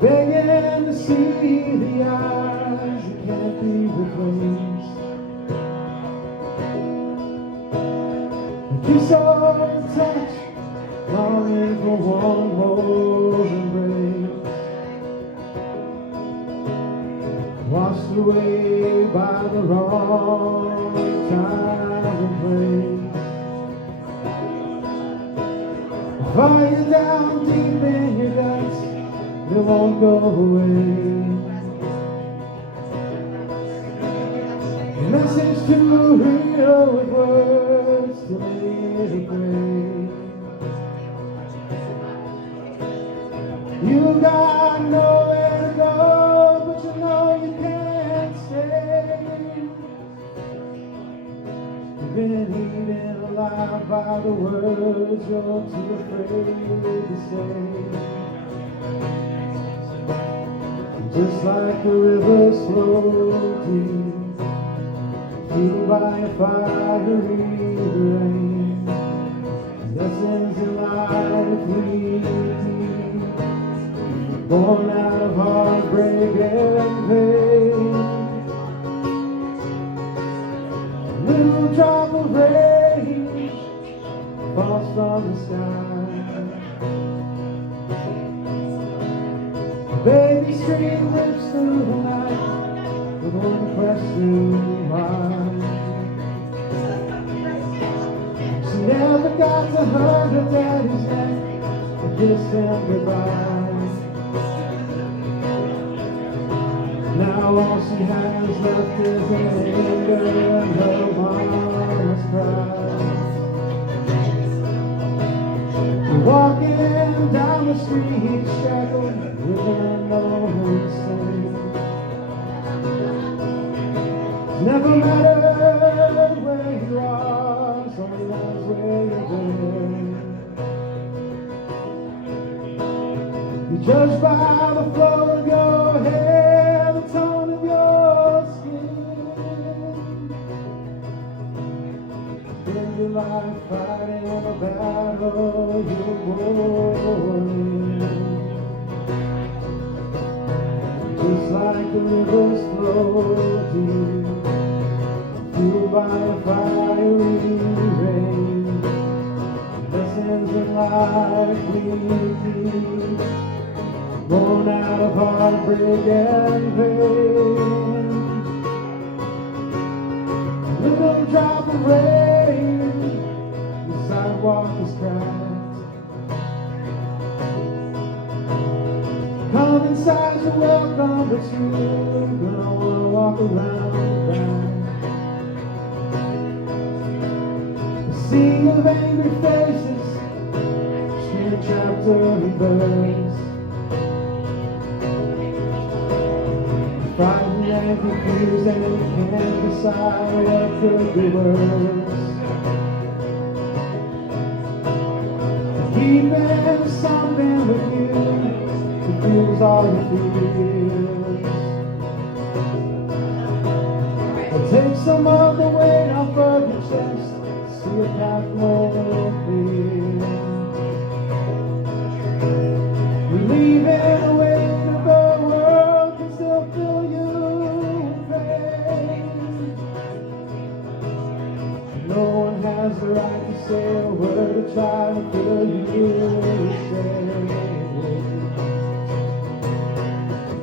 begging to see the eyes that can't be replaced. A kiss or a touch, longing for one more embrace, washed away by the wrong time and place. Fire down deep in your guts, it won't go away. Message too real with words to make it great. You got nowhere to go, but you know you can't stay. You've been eaten alive by the words you're too afraid to say. Just like the rivers flow deep, fueled by a fiery rain. Lessons in life we keep, born out of heartbreak and pain. A little drop of rain falls from the sky. Baby stream rips through the night with one question mind. She never got to hug her daddy's neck and kiss him goodbye. Now all she has left is an anger and her mama's cry. Walking down the street shackled with an unknown sin. Never mattered where you are, so many times where you've been. You're judged by the flow of your hair, the tone of your skin. Spend your life fighting a battle you're born in. Just like the rivers flow deep, fueled by a fiery rain. Lessons in life we keep, born out of heartbreak and pain. A little drop of rain, the sidewalk is cracked. Come inside, you're welcome, but you're gonna wanna walk around back. A sea of angry faces, street chapter reverse. Frightened and confused and you can't decide what could be worse. Keeping something with you confuse all your fears. But take some of the weight off of your chest, see a path more clear. Leaving the weight of the world can still fill you with pain. No one has the right to say a word or try to fill you with shame.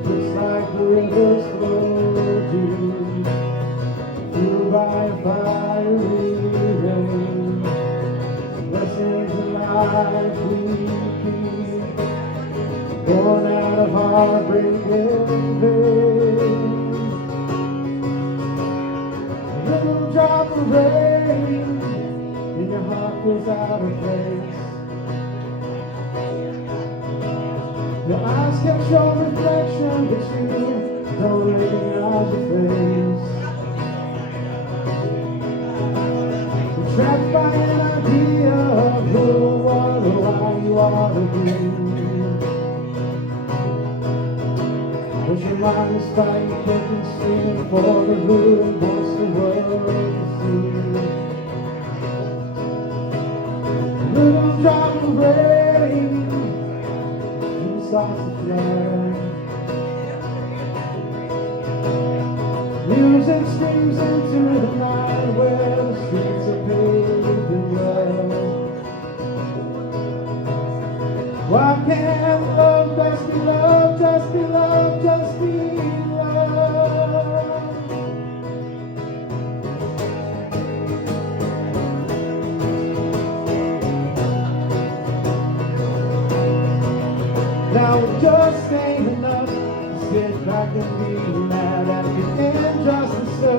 Just like the rivers flow deep, fueled by a fiery rain. Lessons in life we keep, born out of heartbreak and pain. A little drop of rain in your heart feels out of place. Your eyes catch your reflection, but you don't recognize your face. You're trapped by an idea of who, what, or why you ought to be. But your mind is fighting, kicking, screaming for the who and wants the world to see. A little drop of rain in the starts to flare. Music screams into the night where the streets are paved in red. Why can't love just be love, just be love, just be love? Now it just ain't enough to sit back and be mad at the injustice of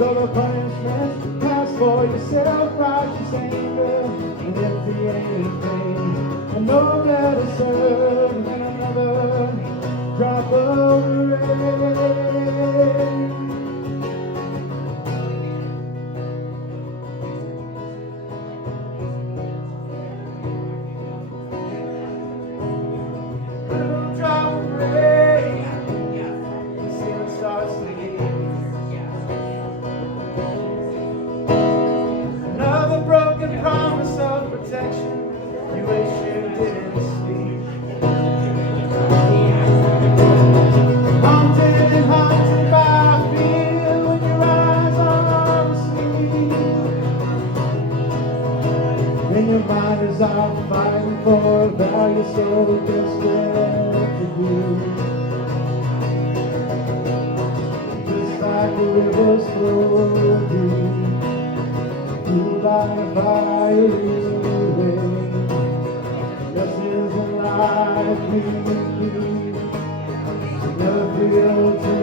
the punishment. Pass for yourself, righteous anger, and empty anything. And no better served than another drop of rain. Little drop of rain, the sin starts to heal. Another broken promise of protection you wish you didn't see. Haunted and haunted by fear when your eyes are asleep. When your mind is out fighting for a value so desperate to do. Just like the rivers flow deep through by fiery rain. Lessons in life we never feel to